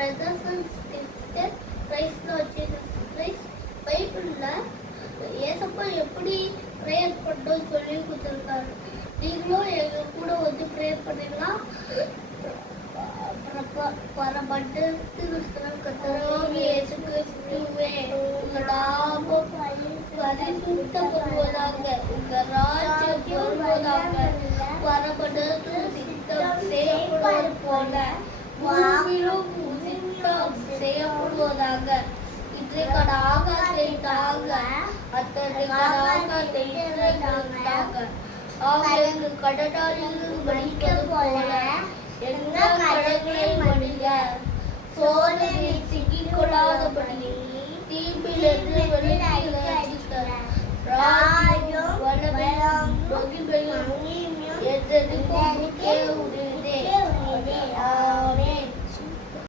brothers and sisters, praise Lord Jesus Christ. பைபிள்ல ஏசப்பா எப்படி ப்ரேயர் பண்ணணும்னு சொல்லி கொடுத்துருக்காரு. நீங்களும் எங்க கூட வந்து ப்ரேயர் பண்ணிடலாம். பரமண்டலத்தில் கர்த்தராகிய இயேசு கிறிஸ்துவே, உங்க நாமம் பரிசுத்தப்படுவதாக, உங்க ராஜ்யம் வருவதாக, பரமண்டலத்தில் சித்தம் செய்யப்படுவது போல பூமியிலும் சித்தம் செய்யப்படுவதாக. இன்றைக்கான ஆகாரத்தை தாங்க, அத்தகைய தாங்க. அவர்களுக்கு கடனாளிகள் மன்னிப்பது போல எங்கள் கடன்களை மன்னிக்க, சோதனையில் சிக்கிக்கொள்ளாதபடி தீம்பிலிருந்து விலக்கி ரட்சிக்க. ராஜ்யம் வல்லமையும் மகிமையும் என்றென்றைக்கும் உமக்கே உரியதே. ஆமென்.